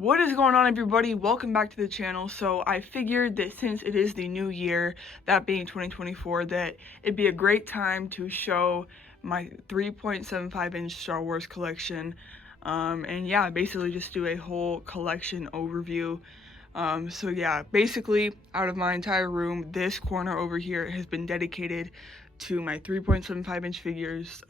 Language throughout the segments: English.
What is going on, everybody? Welcome back to the channel. So I figured that since it is the new year, that being 2024, that it'd be a great time to show my 3.75-inch Star Wars collection. And yeah, basically just do a whole collection overview. So yeah, basically out of my entire room, this corner over here has been dedicated to my 3.75-inch figures.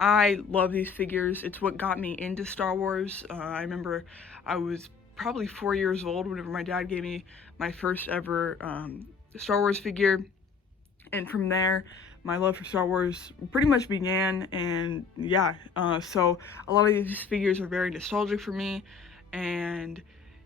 I love these figures. It's what got me into Star Wars. I remember I was probably 4 years old whenever my dad gave me my first ever Star Wars figure, and from there my love for Star Wars pretty much began. And yeah, so a lot of these figures are very nostalgic for me. And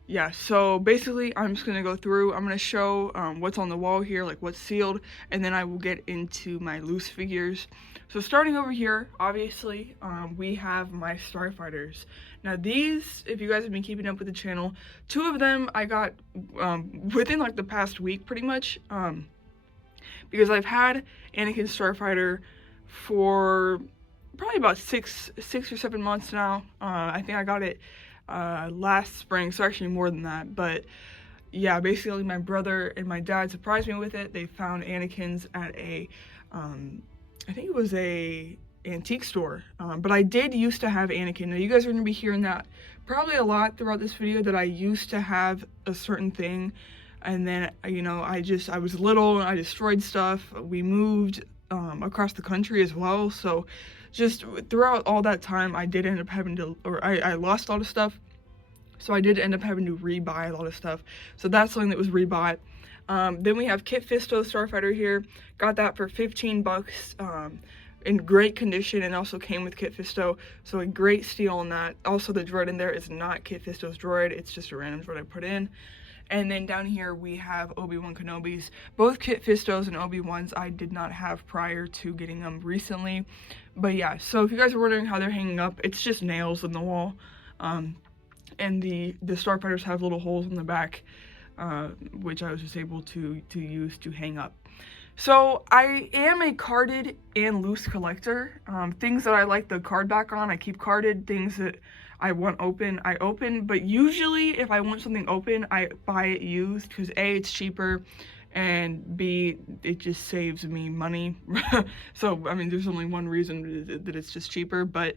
yeah, so basically I'm just gonna go through. I'm gonna show what's on the wall here, like what's sealed, and then I will get into my loose figures. So starting over here, obviously, we have my Starfighters. Now these, if you guys have been keeping up with the channel, two of them I got within like the past week pretty much, because I've had Anakin Starfighter for probably about six or 7 months now. I think I got it last spring, so actually more than that. But yeah, basically my brother and my dad surprised me with it. They found Anakin's at a I think it was a antique store, but I did used to have Anakin. Now you guys are going to be hearing that probably a lot throughout this video, that I used to have a certain thing, and then, you know, I was little and I destroyed stuff. We moved across the country as well, so just throughout all that time I did end up having to, or I lost a lot of stuff, so I did end up having to rebuy a lot of stuff. So that's something that was rebought. Then we have Kit Fisto Starfighter here. Got that for 15 bucks, in great condition, and also came with Kit Fisto, so a great steal on that. Also, the droid in there is not Kit Fisto's droid, it's just a random droid I put in. And then down here we have Obi-Wan Kenobis. Both Kit Fistos and Obi-Wans I did not have prior to getting them recently. But yeah, so if you guys are wondering how they're hanging up, it's just nails in the wall. And the Starfighters have little holes in the back, which I was just able to use to hang up. So I am a carded and loose collector. Things that I like the card back on, I keep carded. Things that I want open, I open. But usually if I want something open, I buy it used, because A, it's cheaper, and B, it just saves me money. So, I mean, there's only one reason that it's just cheaper, but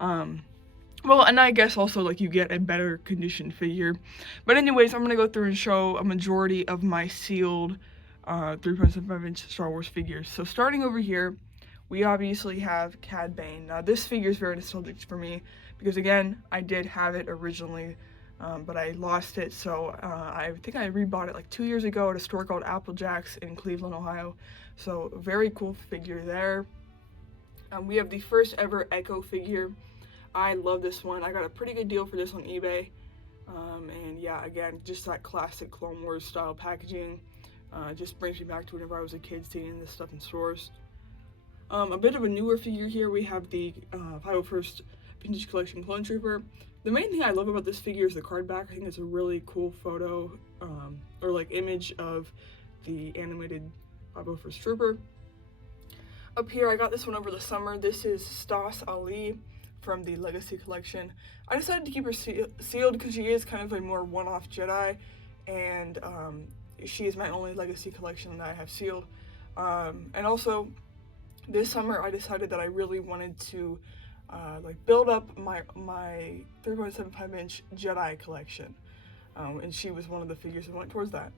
well, and I guess also, like, you get a better conditioned figure. But anyways, I'm gonna go through and show a majority of my sealed 3.75-inch Star Wars figures. So starting over here, we obviously have Cad Bane. Now this figure is very nostalgic for me, because again, I did have it originally, but I lost it, so I think I rebought it like 2 years ago at a store called Applejacks in Cleveland, Ohio. So very cool figure there. We have the first ever Echo figure. I love this one. I got a pretty good deal for this on eBay. And yeah, again, just that classic Clone Wars style packaging. Just brings me back to whenever I was a kid seeing this stuff in stores. A bit of a newer figure here, we have the 501st Vintage Collection Clone Trooper. The main thing I love about this figure is the card back. I think it's a really cool photo, or like image of the animated 501st Trooper. Up here, I got this one over the summer. This is Stas Ali from the Legacy Collection. I decided to keep her sealed because she is kind of a more one-off Jedi, and she is my only Legacy Collection that I have sealed. And also, this summer I decided that I really wanted to like build up my 3.75-inch Jedi collection, and she was one of the figures that went towards that.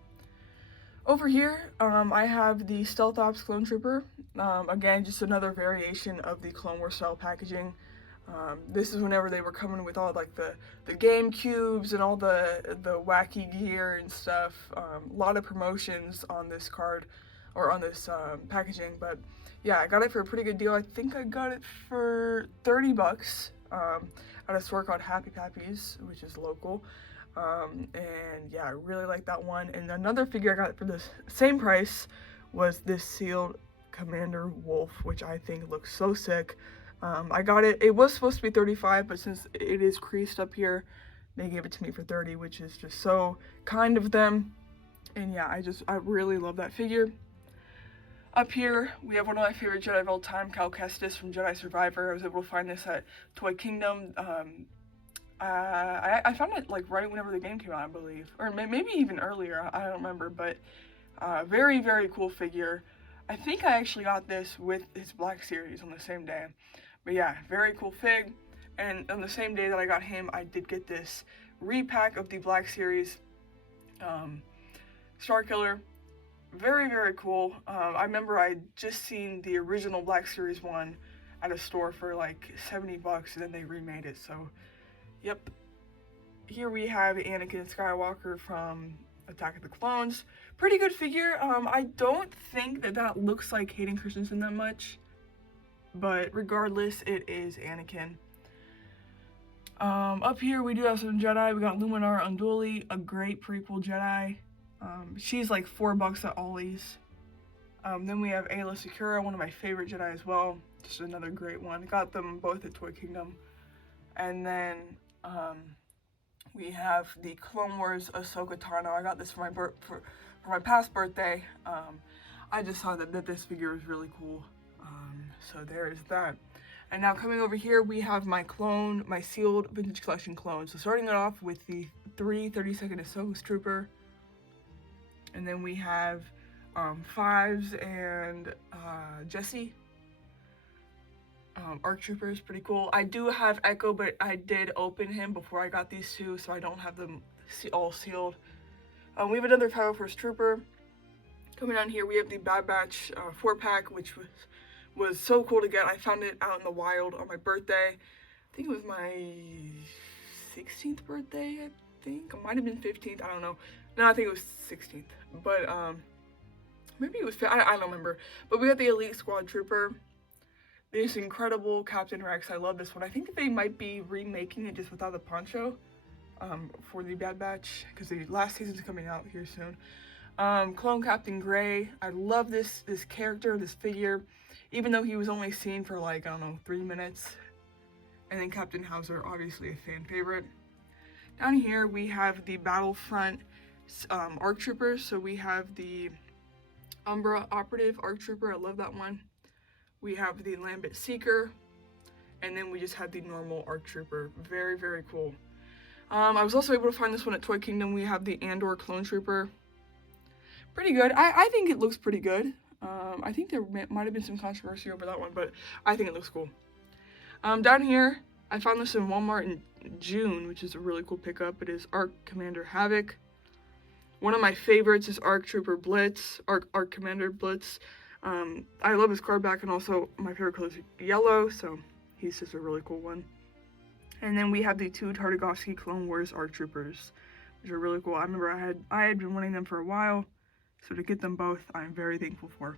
Over here, I have the Stealth Ops Clone Trooper. Again, just another variation of the Clone Wars style packaging. This is whenever they were coming with all like the Game Cubes and all the wacky gear and stuff. A lot of promotions on this card, or on this packaging. But yeah, I got it for a pretty good deal. I think I got it for 30 bucks at a store called Happy Pappy's, which is local. And yeah, I really like that one. And another figure I got for the same price was this sealed Commander Wolf, which I think looks so sick. I got it, it was supposed to be 35, but since it is creased up here, they gave it to me for 30, which is just so kind of them. And yeah, I really love that figure. Up here, we have one of my favorite Jedi of all time, Cal Kestis from Jedi Survivor. I was able to find this at Toy Kingdom. I found it like right whenever the game came out, I believe, or maybe even earlier. I don't remember, but very, very cool figure. I think I actually got this with his Black Series on the same day. But yeah, very cool fig. And on the same day that I got him, I did get this repack of the Black Series Star Killer. Very, very cool. I remember I just seen the original Black Series one at a store for like 70 bucks, and then they remade it. So, yep. Here we have Anakin Skywalker from Attack of the Clones. Pretty good figure. I don't think that looks like Hayden Christensen that much, but regardless, it is Anakin. Up here we do have some Jedi. We got Luminara Unduli, a great prequel Jedi. She's like $4 at Ollie's. Then we have Aayla Secura, one of my favorite Jedi as well. Just another great one. Got them both at Toy Kingdom. And then we have the Clone Wars Ahsoka Tano. I got this for my past birthday. I just saw that this figure was really cool. So there is that. And now coming over here, we have my sealed Vintage Collection clones. So starting it off with the 32nd Ahsoka Trooper. And then we have Fives and Jesse. ARC Trooper is pretty cool. I do have Echo, but I did open him before I got these two, so I don't have them all sealed. We have another 501st Trooper. Coming down here, we have the Bad Batch 4-pack, which was so cool to get. I found it out in the wild on my birthday. I think it was my 16th birthday, I think. It might have been 15th, I don't know. No, I think it was 16th. But, maybe it was, I don't remember. But we got the Elite Squad Trooper. This incredible Captain Rex. I love this one. I think that they might be remaking it just without the poncho for the Bad Batch, because the last season's coming out here soon. Clone Captain Gray. I love this character, this figure, even though he was only seen for like, I don't know, 3 minutes. And then Captain Hauser, obviously a fan favorite. Down here we have the Battlefront ARC Troopers. So we have the Umbra Operative ARC Trooper. I love that one. We have the Lambent Seeker, and then we just have the normal ARC Trooper. Very, very cool. I was also able to find this one at Toy Kingdom. We have the Andor Clone Trooper. Pretty good. I think it looks pretty good. I think there might have been some controversy over that one, but I think it looks cool. Down here, I found this in Walmart in June, which is a really cool pickup. It is ARC Commander Havoc. One of my favorites is ARC Trooper Blitz, ARC Commander Blitz. I love his card back, and also my favorite color is yellow, so he's just a really cool one. And then we have the two Tartakovsky Clone Wars ARC Troopers, which are really cool. I remember I had been wanting them for a while, so to get them both, I'm very thankful for.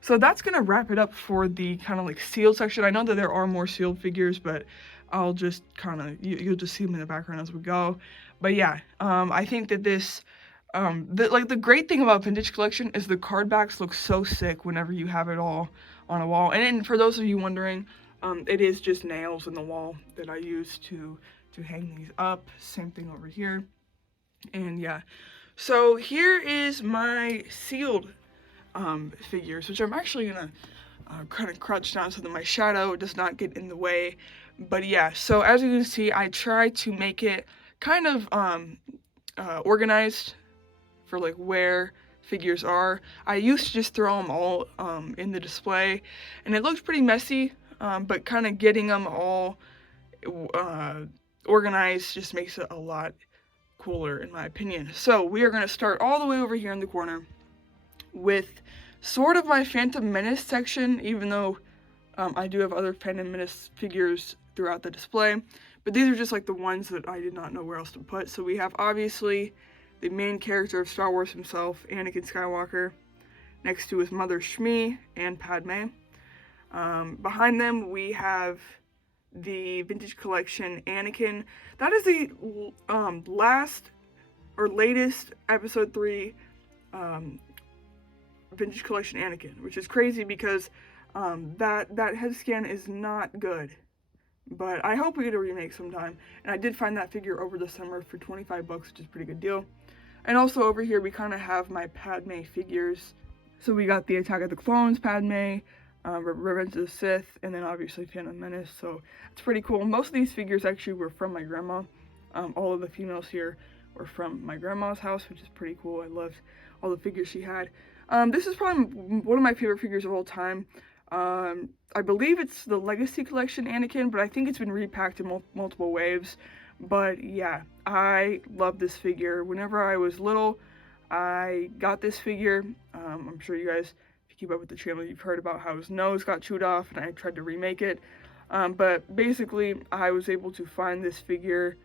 So that's gonna wrap it up for the kind of like sealed section. I know that there are more sealed figures, but I'll just kind of, you'll just see them in the background as we go. But yeah, I think that this, the great thing about Vintage Collection is the card backs look so sick whenever you have it all on a wall. And then for those of you wondering, it is just nails in the wall that I use to hang these up. Same thing over here. And yeah, so here is my sealed figures, which I'm actually gonna kind of crouch down so that my shadow does not get in the way. But yeah, so as you can see, I try to make it kind of organized for like where figures are. I used to just throw them all in the display, and it looked pretty messy, but kind of getting them all organized just makes it a lot cooler in my opinion. So we are going to start all the way over here in the corner with sort of my Phantom Menace section, even though I do have other Phantom Menace figures throughout the display, but these are just like the ones that I did not know where else to put. So we have obviously the main character of Star Wars himself, Anakin Skywalker, next to his mother Shmi and Padme. Behind them we have the Vintage Collection Anakin. That is the last or latest episode 3 Vintage Collection Anakin, which is crazy because that head scan is not good. But I hope we get a remake sometime. And I did find that figure over the summer for 25 bucks, which is a pretty good deal. And also over here we kind of have my Padme figures. So we got the Attack of the Clones Padme, Revenge of the Sith, and then obviously Phantom Menace. So it's pretty cool. Most of these figures actually were from my grandma. All of the females here were from my grandma's house, which is pretty cool. I loved all the figures she had. This is probably one of my favorite figures of all time. I believe it's the Legacy Collection Anakin, but I think it's been repacked in multiple waves. But yeah, I love this figure. Whenever I was little, I got this figure. I'm sure you guys, if you keep up with the channel, you've heard about how his nose got chewed off and I tried to remake it. But basically, I was able to find this figure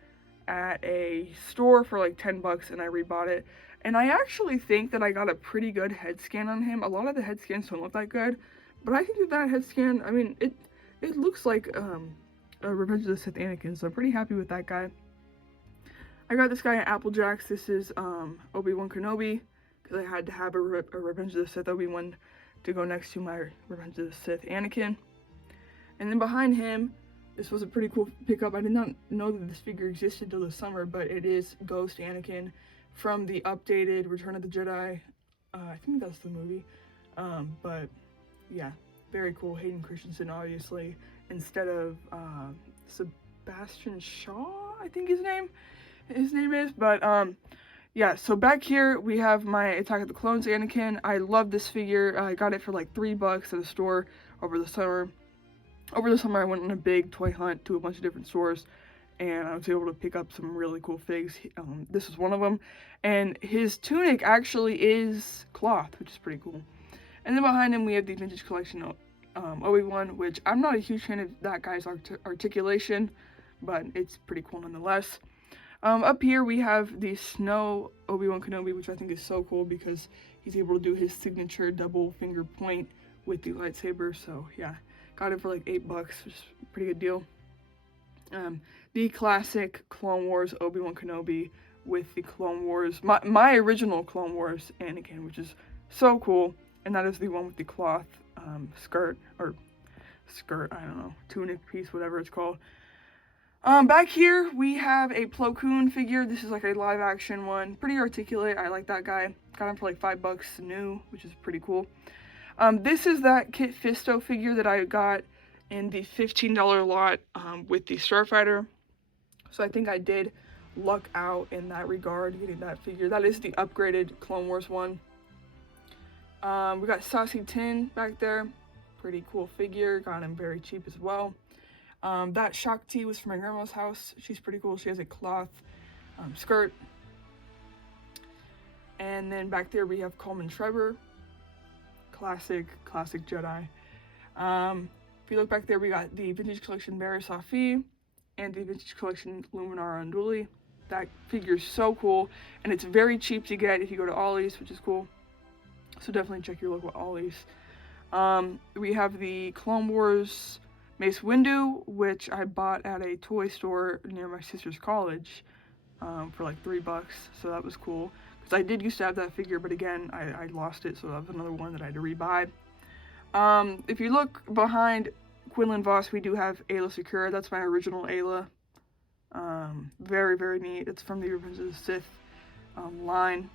at a store for like 10 bucks and I rebought it. And I actually think that I got a pretty good head scan on him. A lot of the head scans don't look that good, but I think that head scan, I mean, it looks like a Revenge of the Sith Anakin, so I'm pretty happy with that guy. I got this guy at Apple Jacks. This is Obi-Wan Kenobi, because I had to have a Revenge of the Sith Obi-Wan to go next to my Revenge of the Sith Anakin. And then behind him, this was a pretty cool pickup. I did not know that this figure existed till the summer, but it is Ghost Anakin from the updated Return of the Jedi. I think that's the movie. But yeah, very cool. Hayden Christensen, obviously, instead of Sebastian Shaw, I think his name is. But yeah, so back here we have my Attack of the Clones Anakin. I love this figure. I got it for like $3 at a store over the summer. Over the summer, I went on a big toy hunt to a bunch of different stores, and I was able to pick up some really cool figs. This is one of them, and his tunic actually is cloth, which is pretty cool. And then behind him, we have the Vintage Collection Obi-Wan, which I'm not a huge fan of that guy's articulation, but it's pretty cool nonetheless. Up here, we have the Snow Obi-Wan Kenobi, which I think is so cool because he's able to do his signature double finger point with the lightsaber. So yeah, got it for like $8, which is a pretty good deal. The classic Clone Wars Obi-Wan Kenobi with the Clone Wars, my original Clone Wars Anakin, which is so cool. And that is the one with the cloth skirt, I don't know, tunic piece, whatever it's called. Back here, we have a Plo Koon figure. This is like a live action one. Pretty articulate. I like that guy. Got him for like $5 new, which is pretty cool. This is that Kit Fisto figure that I got in the $15 lot with the Starfighter. So I think I did luck out in that regard, getting that figure. That is the upgraded Clone Wars one. We got Saesee Tiin back there. Pretty cool figure. Got him very cheap as well. That Shaak Ti was from my grandma's house. She's pretty cool. She has a cloth skirt. And then back there we have Coleman Trevor. Classic Jedi. If you look back there, we got the Vintage Collection Barriss Offee and the Vintage Collection Luminara Unduli. That figure is so cool, and it's very cheap to get if you go to Ollie's, which is cool. So definitely check your local Ollie's. We have the Clone Wars Mace Windu, which I bought at a toy store near my sister's college for like $3. So that was cool. Because I did used to have that figure, but again, I lost it. So that was another one that I had to rebuy. If you look behind Quinlan Vos, we do have Aayla Secura. That's my original Aayla. Very, very neat. It's from the Revenge of the Sith line.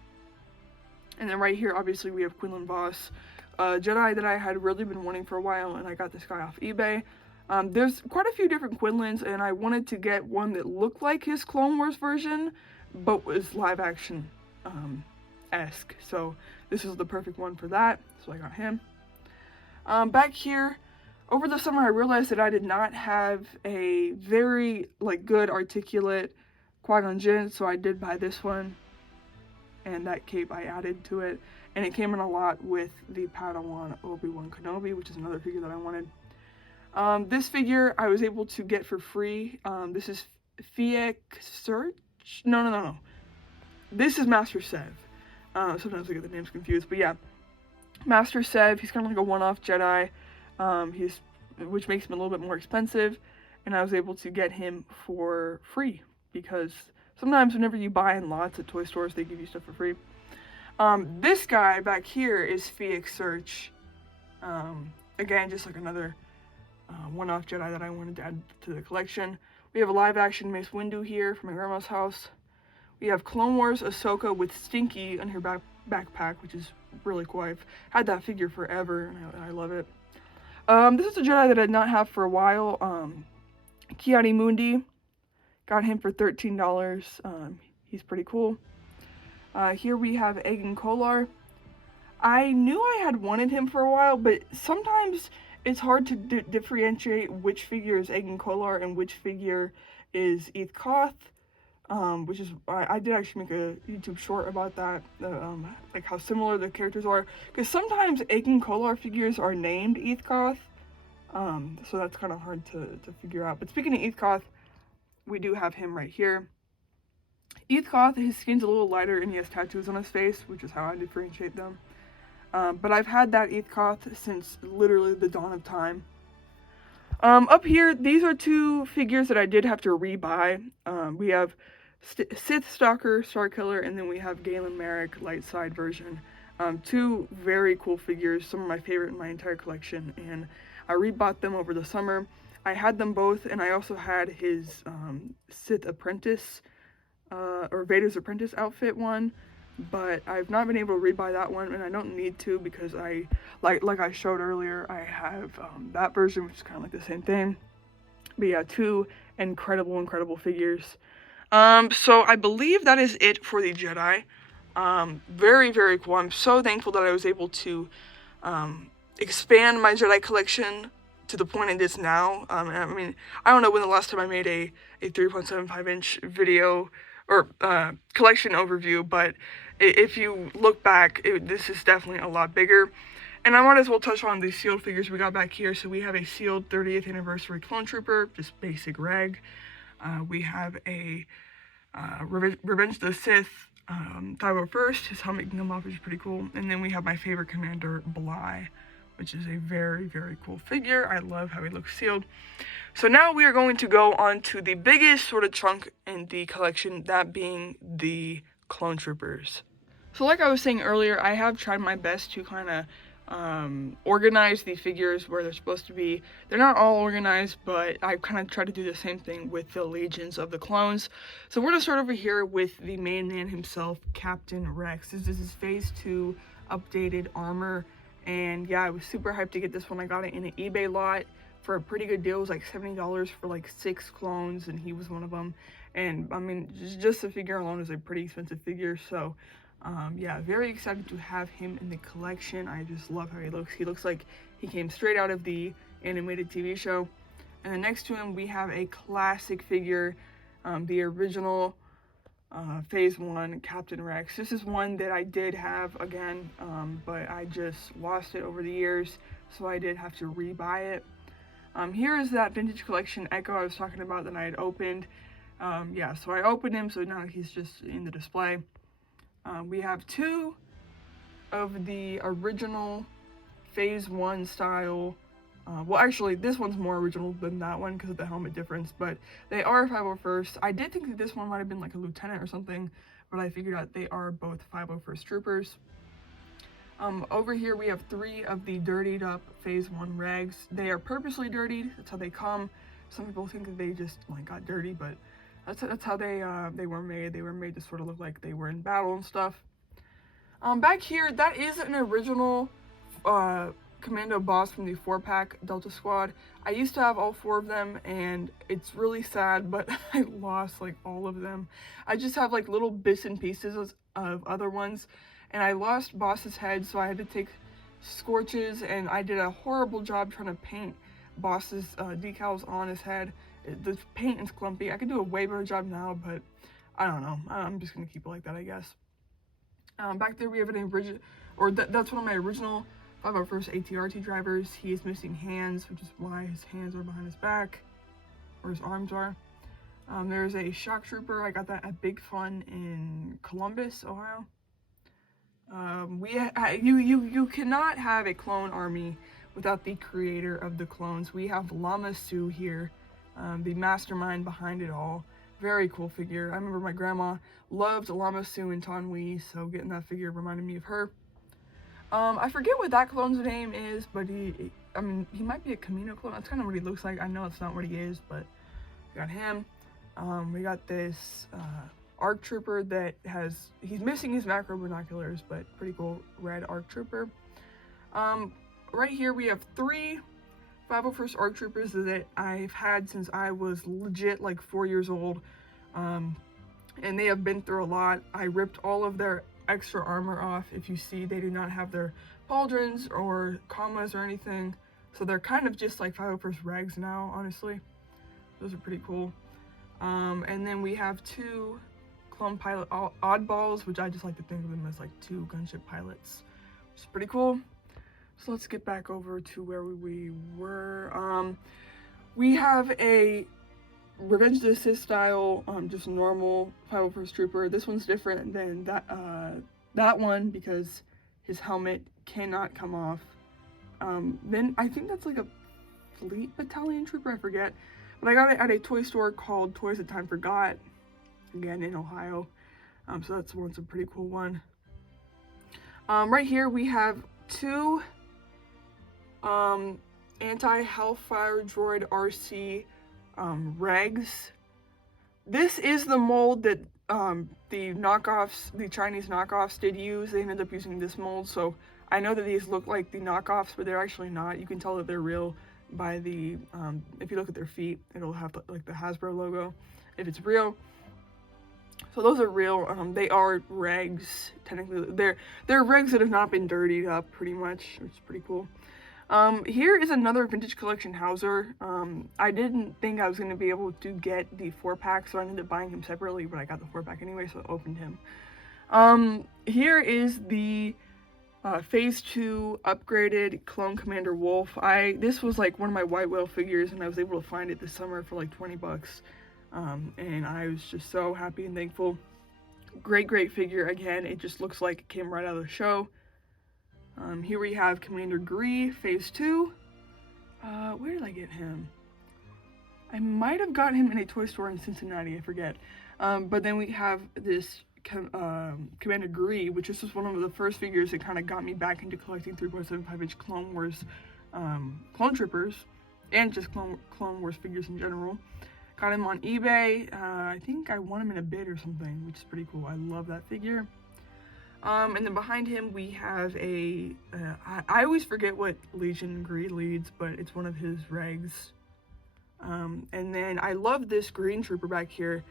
And then right here, obviously, we have Quinlan Vos, Jedi that I had really been wanting for a while, and I got this guy off eBay. There's quite a few different Quinlans, and I wanted to get one that looked like his Clone Wars version, but was live action esque. So this is the perfect one for that, so I got him. Back here, over the summer, I realized that I did not have a very good articulate Qui-Gon Jinn, so I did buy this one. And that cape I added to it, and it came in a lot with the Padawan Obi-Wan Kenobi, which is another figure that I wanted. This figure I was able to get for free. This is Fiek Search? No. This is Master Sev. Sometimes I get the names confused, but yeah. Master Sev, he's kind of like a one-off Jedi, which makes him a little bit more expensive, and I was able to get him for free, because sometimes whenever you buy in lots at toy stores, they give you stuff for free. This guy back here is Fiek Search. Again, just like another one-off Jedi that I wanted to add to the collection. We have a live-action Mace Windu here from my grandma's house. We have Clone Wars Ahsoka with Stinky on her backpack, which is really cool. I've had that figure forever, and I love it. This is a Jedi that I did not have for a while. Ki-Adi-Mundi. Got him for $13. He's pretty cool. Here we have Agen Kolar. I knew I had wanted him for a while, but sometimes it's hard to differentiate which figure is Agen Kolar and which figure is Eeth Koth. Which is, I did actually make a YouTube short about that, like how similar the characters are, because sometimes Agen Kolar figures are named Eeth Koth, so that's kind of hard to figure out. But speaking of Eeth Koth, we do have him right here. Eeth Koth, his skin's a little lighter and he has tattoos on his face, which is how I differentiate them. But I've had that Eeth Koth since literally the dawn of time. Up here, these are two figures that I did have to rebuy. We have Sith Stalker, Starkiller, and then we have Galen Marek light side version. Two very cool figures, some of my favorite in my entire collection, and I rebought them over the summer. I had them both, and I also had his Sith Apprentice, or Vader's Apprentice outfit one, but I've not been able to rebuy that one, and I don't need to because I, like I showed earlier, I have that version, which is kind of like the same thing. But yeah, two incredible figures. So I believe that is it for the Jedi. Very cool. I'm so thankful that I was able to expand my Jedi collection to the point it is now. I mean, I don't know when the last time I made a 3.75 inch video or collection overview, but if you look back, this is definitely a lot bigger. And I might as well touch on the sealed figures we got back here. So we have a sealed 30th anniversary Clone Trooper, just basic reg. We have a Revenge of the Sith 501st. His helmet can come off, which is pretty cool. And then we have my favorite commander, Bly, which is a very cool figure. I love how he looks sealed. So now we are going to go on to the biggest sort of chunk in the collection, that being the Clone Troopers. So like I was saying earlier, I have tried my best to kind of organize the figures where they're supposed to be. They're not all organized, but I kind of try to do the same thing with the legions of the clones. So we're gonna start over here with the main man himself, Captain Rex. This is his phase 2 updated armor, and yeah, I was super hyped to get this one. I got it in an eBay lot for a pretty good deal. It was like $70 for like 6 clones, and he was one of them. And I mean, just the figure alone is a pretty expensive figure, so yeah, very excited to have him in the collection. I just love how he looks. He looks like he came straight out of the animated TV show. And then next to him, we have a classic figure, the original Phase 1 Captain Rex. This is one that I did have again, but I just lost it over the years, so I did have to rebuy it. Here is that vintage collection Echo I was talking about that I had opened. Yeah, so I opened him, so now he's just in the display. We have 2 of the original Phase 1 style. Well, actually, this one's more original than that one because of the helmet difference, but they are 501st. I did think that this one might have been like a lieutenant or something, but I figured out they are both 501st troopers. Over here, we have 3 of the dirtied up Phase 1 regs. They are purposely dirtied. That's how they come. Some people think that they just like got dirty, but that's how they were made. They were made to sort of look like they were in battle and stuff. Back here, that is an original Commando boss from the 4-pack Delta Squad. I used to have all 4 of them, and it's really sad, but I lost like all of them. I just have like little bits and pieces of other ones, and I lost Boss's head, so I had to take scorches, and I did a horrible job trying to paint Boss's decals on his head. The paint is clumpy. I could do a way better job now, but I don't know. I'm just gonna keep it like that, I guess. Back there we have an original, or that's one of my original 501st ATRT drivers. He is missing hands, which is why his hands are behind his back, or his arms are. There's a shock trooper. I got that at Big Fun in Columbus, Ohio. You cannot have a clone army without the creator of the clones. We have Lama Su here. The mastermind behind it all. Very cool figure. I remember my grandma loved Lama Su and Tan Wee, so getting that figure reminded me of her. I forget what that clone's name is, but he might be a Camino clone. That's kind of what he looks like. I know it's not what he is, but we got him. We got this ARC Trooper that he's missing his macro binoculars, but pretty cool red ARC Trooper. Right here we have 3 501st ARC Troopers that I've had since I was legit like 4 years old. And they have been through a lot. I ripped all of their extra armor off. If you see, they do not have their pauldrons or commas or anything. So they're kind of just like 501st regs now, honestly. Those are pretty cool. And then we have 2 clone pilot oddballs, which I just like to think of them as like 2 gunship pilots, which is pretty cool. So let's get back over to where we were. We have a Revenge of the Sith style, just normal 501st Trooper. This one's different than that one because his helmet cannot come off. Then I think that's like a Fleet Battalion Trooper, I forget. But I got it at a toy store called Toys That Time Forgot, again in Ohio. So that's a pretty cool one. Right here we have 2 anti-Hellfire Droid RC regs. This is the mold that the Chinese knockoffs did use. They ended up using this mold, so I know that these look like the knockoffs, but they're actually not. You can tell that they're real by the if you look at their feet, it'll have like the Hasbro logo if it's real. So those are real. They are regs technically. They're regs that have not been dirtied up, pretty much, which is pretty cool. Here is another Vintage Collection Hauser. I didn't think I was going to be able to get the 4-pack, so I ended up buying him separately, but I got the 4-pack anyway, so I opened him. Here is the Phase 2 upgraded Clone Commander Wolf. This was like one of my White Whale figures, and I was able to find it this summer for like 20 bucks. And I was just so happy and thankful. Great figure. Again, it just looks like it came right out of the show. Here we have Commander Gree, Phase 2. Where did I get him? I might have gotten him in a toy store in Cincinnati, I forget. But then we have this Commander Gree, which is just one of the first figures that kind of got me back into collecting 3.75-inch Clone Wars clone troopers, and just Clone Wars figures in general. Got him on eBay. I think I won him in a bid or something, which is pretty cool. I love that figure. And then behind him we have a, I always forget what Legion Gree leads, but it's one of his regs. And then I love this green trooper back here.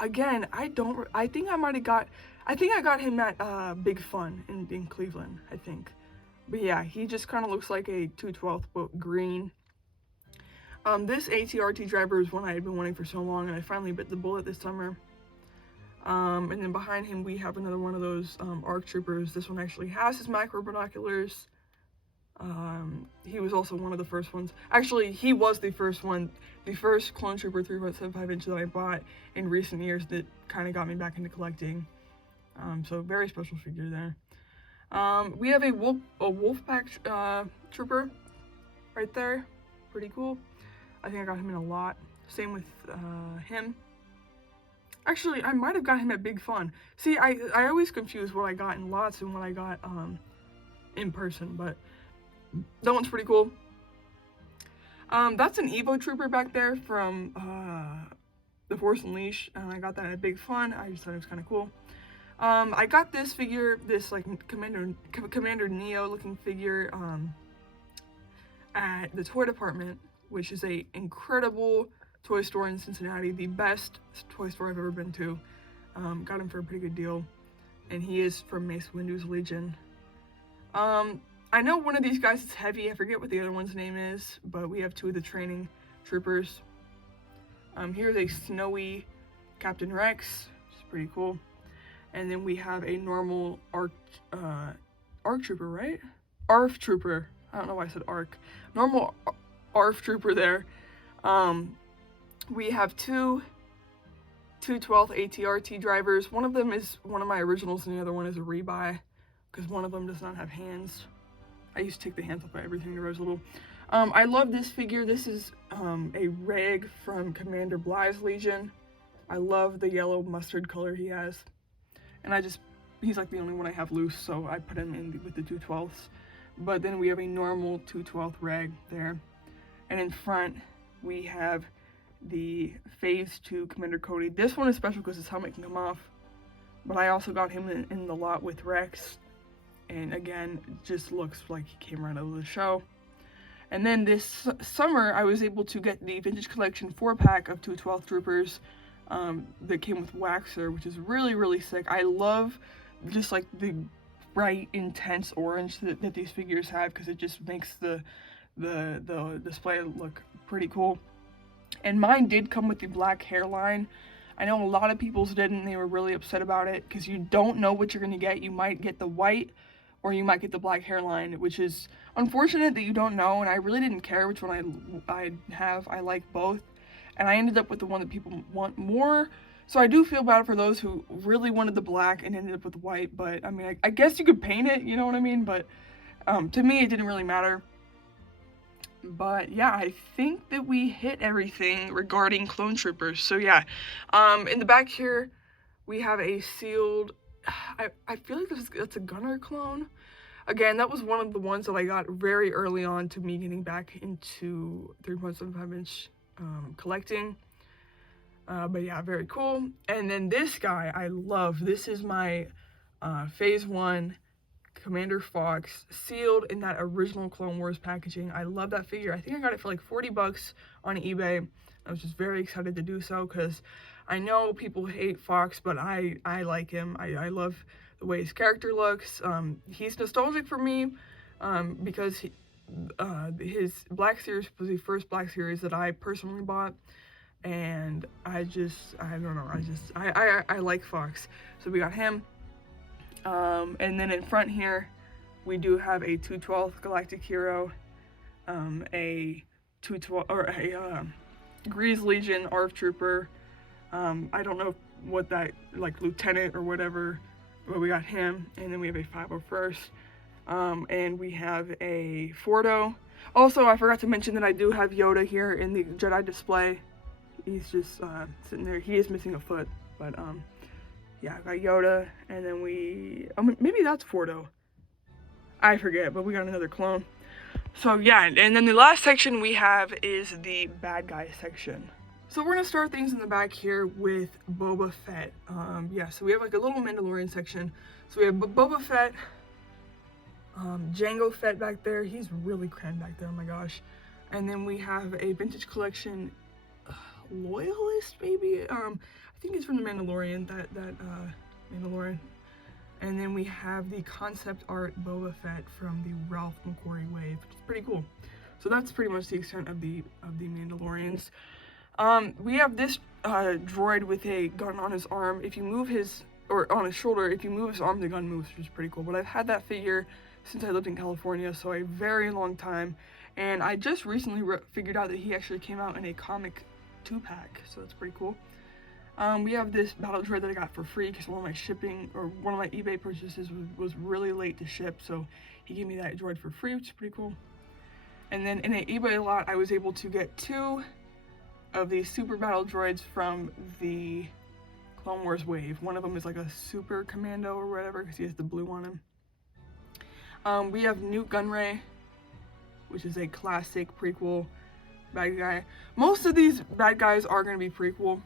Again, I think I got him at Big Fun in Cleveland, I think. But yeah, he just kind of looks like a 2/12 but green. This AT-RT driver is one I had been wanting for so long, and I finally bit the bullet this summer. And then behind him we have another one of those ARC Troopers. This one actually has his micro binoculars. He was also one of the first ones. Actually, he was the first one, the first Clone Trooper 3.75 inch that I bought in recent years that kind of got me back into collecting. So very special figure there. We have a Wolfpack Trooper right there. Pretty cool. I think I got him in a lot. Same with him. Actually, I might have got him at Big Fun. See, I always confuse what I got in lots and what I got in person, but that one's pretty cool. That's an Evo Trooper back there from The Force Unleashed, and I got that at Big Fun. I just thought it was kind of cool. I got this figure, this like Commander Neo looking figure at the toy department, which is a incredible toy store in Cincinnati, the best toy store I've ever been to. Got him for a pretty good deal, and he is from Mace Windu's Legion. I know one of these guys is heavy. I forget what the other one's name is, but we have 2 of the training troopers. Here's a snowy Captain Rex, which is pretty cool. And then we have a normal ARC Trooper, right? ARF Trooper. I don't know why I said ARC. Normal ARF Trooper there. We have 2 2/12 AT-RT drivers. One of them is one of my originals, and the other one is a rebuy, because one of them does not have hands. I used to take the hands off of everything when I was little. I love this figure. This is a reg from Commander Bly's Legion. I love the yellow mustard color he has. And he's like the only one I have loose, so I put him in with the 2/12s. But then we have a normal 2/12 reg there. And in front, we have the Phase 2 Commander Cody. This one is special because his helmet can come off. But I also got him in the lot with Rex. And again, it just looks like he came right out of the show. And then this summer, I was able to get the Vintage Collection 4-pack of 212 Troopers that came with Waxer, which is really, really sick. I love just like the bright, intense orange that these figures have, because it just makes the display look pretty cool. And mine did come with the black hairline. I know a lot of people's didn't. They were really upset about it because you don't know what you're going to get. You might get the white or you might get the black hairline, which is unfortunate that you don't know, and I really didn't care which one I have. I like both, and I ended up with the one that people want more. So I do feel bad for those who really wanted the black and ended up with white, but I mean, I guess you could paint it, you know what I mean? But to me, it didn't really matter. But yeah, I think that we hit everything regarding Clone Troopers. So yeah, in the back here, we have a sealed, I feel like that's a Gunner clone. Again, that was one of the ones that I got very early on to me getting back into 3.75 inch collecting. But yeah, very cool. And then this guy, I love. This is my Phase 1 Commander Fox, sealed in that original Clone Wars packaging. I love that figure. I think I got it for like 40 bucks on eBay. I was just very excited to do so because I know people hate Fox, but I like him. I love the way his character looks. He's nostalgic for me because his Black Series was the first Black Series that I personally bought. And I don't know, I like Fox. So we got him. And then in front here, we do have a 212 Galactic Hero, a 212, or a Grease Legion ARF Trooper. I don't know what that, like Lieutenant or whatever, but we got him. And then we have a 501st, and we have a Fordo. Also, I forgot to mention that I do have Yoda here in the Jedi display. He's just sitting there. He is missing a foot, but yeah, I got Yoda, and then maybe that's Fordo. I forget, but we got another clone. So yeah, and then the last section we have is the bad guy section. So we're gonna start things in the back here with Boba Fett. Yeah, so we have like a little Mandalorian section. So we have Boba Fett, Jango Fett back there. He's really crammed back there, oh my gosh. And then we have a Vintage Collection Loyalist, maybe. I think it's from the Mandalorian, that Mandalorian. And then we have the concept art Boba Fett from the Ralph McQuarrie wave, which is pretty cool. So that's pretty much the extent of the Mandalorians. We have this droid with a gun on his arm. If you move his, or on his shoulder, if you move his arm, the gun moves, which is pretty cool. But I've had that figure since I lived in California, so a very long time. And I just recently figured out that he actually came out in a comic 2-pack, so that's pretty cool. We have this battle droid that I got for free because one of my eBay purchases was really late to ship, so he gave me that droid for free, which is pretty cool. And then in an eBay lot, I was able to get 2 of these super battle droids from the Clone Wars wave. One of them is like a super commando or whatever because he has the blue on him. We have Nute Gunray, which is a classic prequel bad guy. Most of these bad guys are going to be prequel,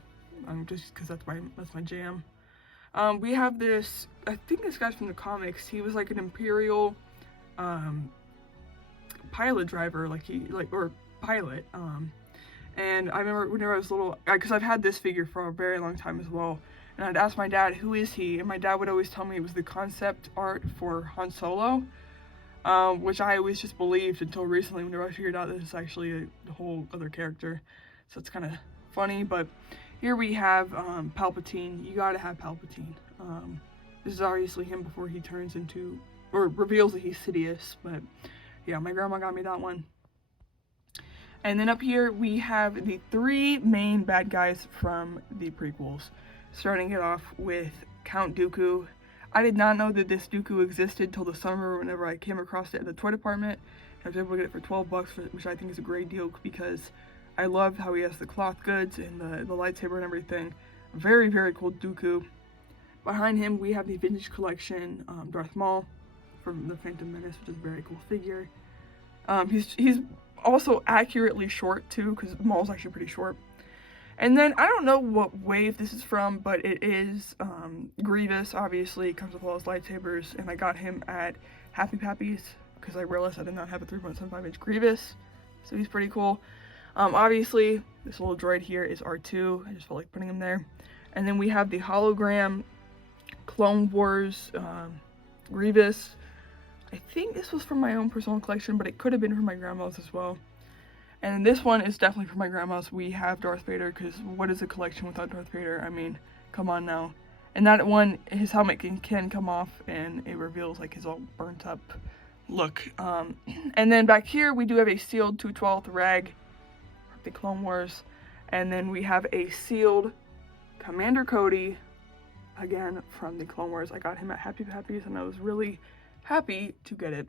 just because that's my jam. We have this, I think this guy's from the comics. He was like an Imperial pilot driver, or pilot. And I remember whenever I was little, because I've had this figure for a very long time as well, and I'd ask my dad, who is he? And my dad would always tell me it was the concept art for Han Solo. Which I always just believed until recently whenever I figured out that it's actually a whole other character. So it's kind of funny, but here we have Palpatine. You gotta have Palpatine. This is obviously him before he turns into, or reveals that he's Sidious, but yeah, my grandma got me that one. And then up here we have the 3 main bad guys from the prequels. Starting it off with Count Dooku. I did not know that this Dooku existed till the summer whenever I came across it at the toy department. I was able to get it for 12 bucks, which I think is a great deal because I love how he has the cloth goods and the lightsaber and everything. Very, very cool Dooku. Behind him, we have the Vintage Collection Darth Maul from The Phantom Menace, which is a very cool figure. He's also accurately short, too, because Maul's actually pretty short. And then, I don't know what wave this is from, but it is Grievous, obviously. It comes with all his lightsabers, and I got him at Happy Pappy's, because I realized I did not have a 3.75 inch Grievous. So he's pretty cool. Obviously, this little droid here is R2. I just felt like putting him there. And then we have the hologram Clone Wars Grievous. I think this was from my own personal collection, but it could have been from my grandma's as well. And this one is definitely from my grandma's. We have Darth Vader, because what is a collection without Darth Vader? I mean, come on now. And that one, his helmet can come off, and it reveals like his all burnt up look. And then back here we do have a sealed 2/12 rag, the Clone Wars, and then we have a sealed Commander Cody, again from the Clone Wars. I got him at Happy Pappies, and I was really happy to get it.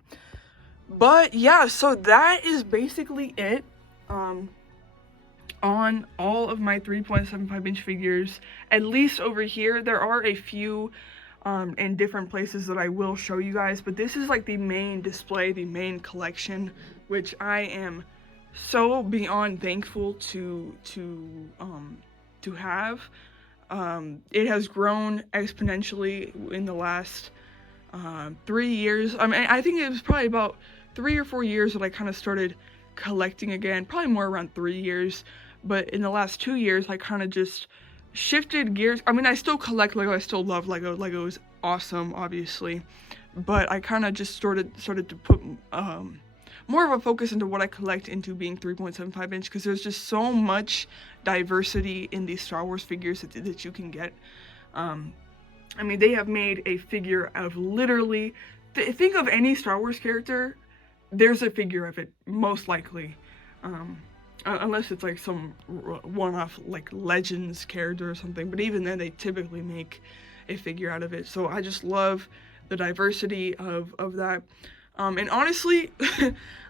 But yeah, so that is basically it on all of my 3.75 inch figures. At least over here, there are a few in different places that I will show you guys, but this is like the main display, the main collection, which I am so beyond thankful to have. It has grown exponentially in the last 3 years. I mean, I think it was probably about 3 or 4 years that I kind of started collecting again, probably more around 3 years, but in the last 2 years I kind of just shifted gears. I mean, I still collect Lego, I still love Lego. Lego is awesome, obviously, but I kind of just started to put more of a focus into what I collect into being 3.75 inch, because there's just so much diversity in these Star Wars figures that you can get. I mean, they have made a figure of literally, think of any Star Wars character, there's a figure of it, most likely. Unless it's like some one-off like Legends character or something, but even then they typically make a figure out of it. So I just love the diversity of that. And honestly,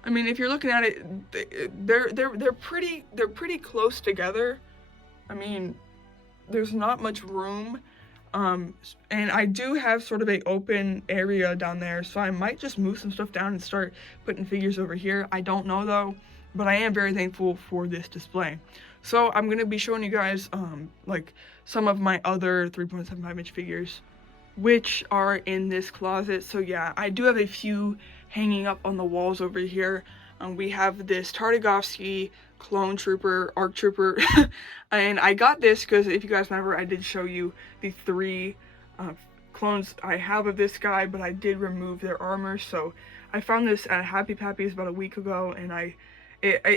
I mean, if you're looking at it, they're pretty close together. I mean, there's not much room. And I do have sort of a open area down there, so I might just move some stuff down and start putting figures over here. I don't know though, but I am very thankful for this display. So I'm gonna be showing you guys like some of my other 3.75 inch figures, which are in this closet. So yeah, I do have a few hanging up on the walls over here. We have this Tartakovsky Clone Trooper, ARC Trooper, and I got this because if you guys remember, I did show you the 3 clones I have of this guy, but I did remove their armor. So I found this at Happy Pappies about a week ago, and I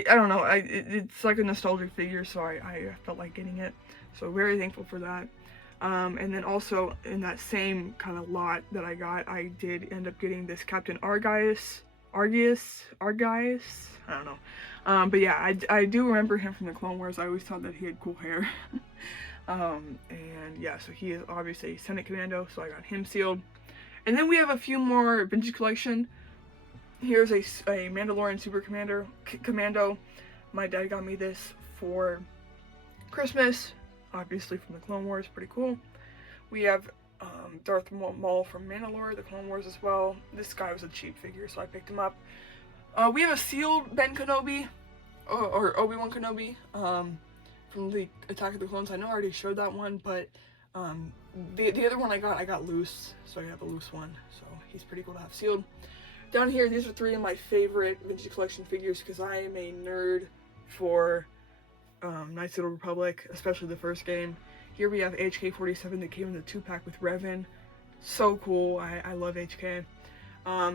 don't know, it's like a nostalgic figure, so I felt like getting it. So very thankful for that. And then also in that same kind of lot that I got, I did end up getting this Captain Argius, I don't know. But yeah, I do remember him from the Clone Wars. I always thought that he had cool hair. And yeah, so he is obviously a Senate Commando, so I got him sealed. And then we have a few more vintage collection. Here's a Mandalorian Super Commando. My dad got me this for Christmas, obviously from the Clone Wars, pretty cool. We have Darth Maul from Mandalore, the Clone Wars as well. This guy was a cheap figure, so I picked him up. We have a sealed Ben Kenobi, or Obi-Wan Kenobi, from the Attack of the Clones. I know I already showed that one, but the other one I got loose, so I have a loose one, so he's pretty cool to have sealed. Down here, these are 3 of my favorite vintage collection figures, because I am a nerd for Knights of the Republic, especially the first game. Here we have HK-47 that came in the 2-pack with Revan. So cool, I love HK.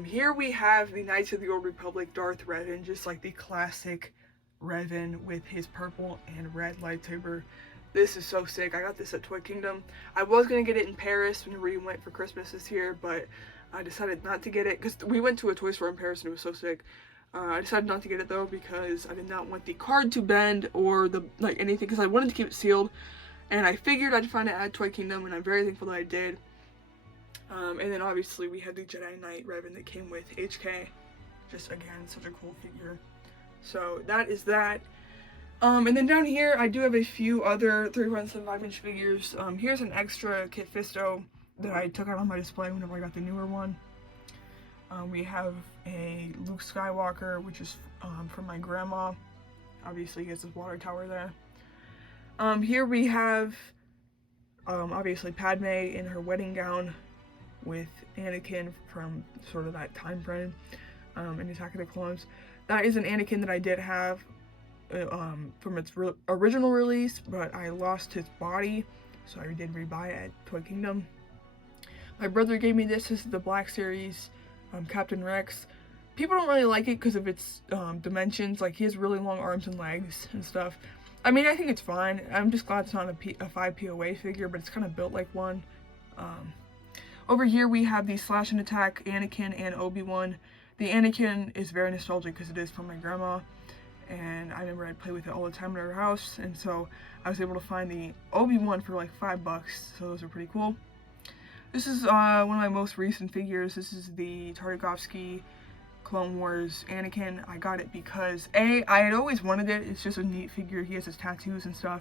Here we have the Knights of the Old Republic Darth Revan, just like the classic Revan with his purple and red lightsaber. This is so sick. I got this at Toy Kingdom. I was going to get it in Paris whenever we went for Christmas this year, but I decided not to get it because we went to a toy store in Paris and it was so sick. I decided not to get it though because I did not want the card to bend or anything, because I wanted to keep it sealed, and I figured I'd find it at Toy Kingdom, and I'm very thankful that I did. And then obviously we had the Jedi Knight Revan that came with HK. Just again, such a cool figure. So that is that. And then down here I do have a few other 3.75 inch figures. Here's an extra Kit Fisto that I took out on my display whenever I got the newer one. We have a Luke Skywalker, which is from my grandma. Obviously he has his water tower there. Here we have obviously Padme in her wedding gown with Anakin from sort of that time frame in Attack of the Clones. That is an Anakin that I did have from its original release, but I lost his body, so I did rebuy it at Toy Kingdom. My brother gave me this. This is the Black Series Captain Rex. People don't really like it because of its dimensions. Like, he has really long arms and legs and stuff. I mean, I think it's fine. I'm just glad it's not a 5 POA figure, but it's kind of built like one. Over here we have the Slash and Attack Anakin and Obi-Wan. The Anakin is very nostalgic because it is from my grandma, and I remember I'd play with it all the time at her house, and so I was able to find the Obi-Wan for like $5, so those are pretty cool. This is one of my most recent figures. This is the Tartakovsky Clone Wars Anakin. I got it because I had always wanted it. It's just a neat figure. He has his tattoos and stuff,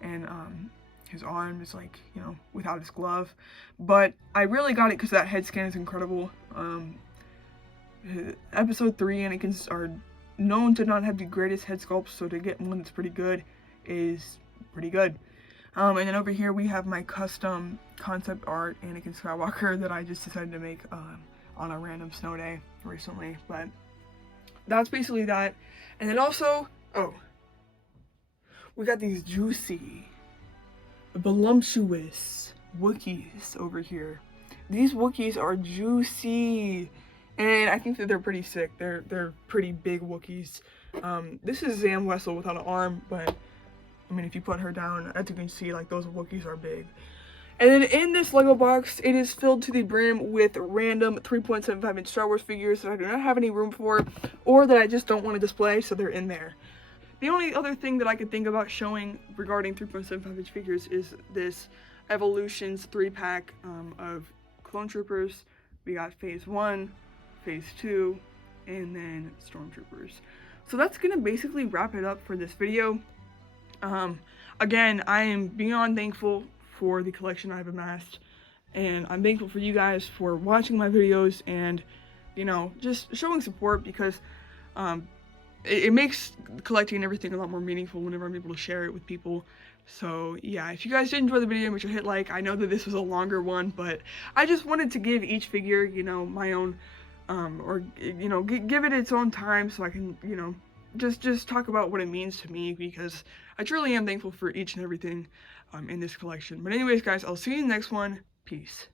and his arm is like, you know, without his glove. But I really got it because that head scan is incredible. Episode 3 Anakins are known to not have the greatest head sculpts, so to get one that's pretty good is pretty good. And then over here we have my custom concept art Anakin Skywalker that I just decided to make on a random snow day recently. But that's basically that. And then also, oh, we got these juicy, voluptuous Wookiees over here. These Wookiees are juicy, and I think that they're pretty sick. They're pretty big Wookiees. This is Zam Wesell without an arm, but I mean, if you put her down, as you can see, like, those Wookiees are big. And then in this Lego box, it is filled to the brim with random 3.75-inch Star Wars figures that I do not have any room for, or that I just don't want to display, so they're in there. The only other thing that I could think about showing regarding 3.75-inch figures is this Evolutions 3-pack of Clone Troopers. We got Phase 1, Phase 2, and then Stormtroopers. So that's going to basically wrap it up for this video. Again, I am beyond thankful for the collection I've amassed, and I'm thankful for you guys for watching my videos and, you know, just showing support, because it makes collecting and everything a lot more meaningful whenever I'm able to share it with people. So yeah, if you guys did enjoy the video, make sure to hit like. I know that this was a longer one, but I just wanted to give each figure, you know, my own, or, you know, give it its own time so I can, you know, just talk about what it means to me, because I truly am thankful for each and everything in this collection. But anyways, guys, I'll see you in the next one. Peace.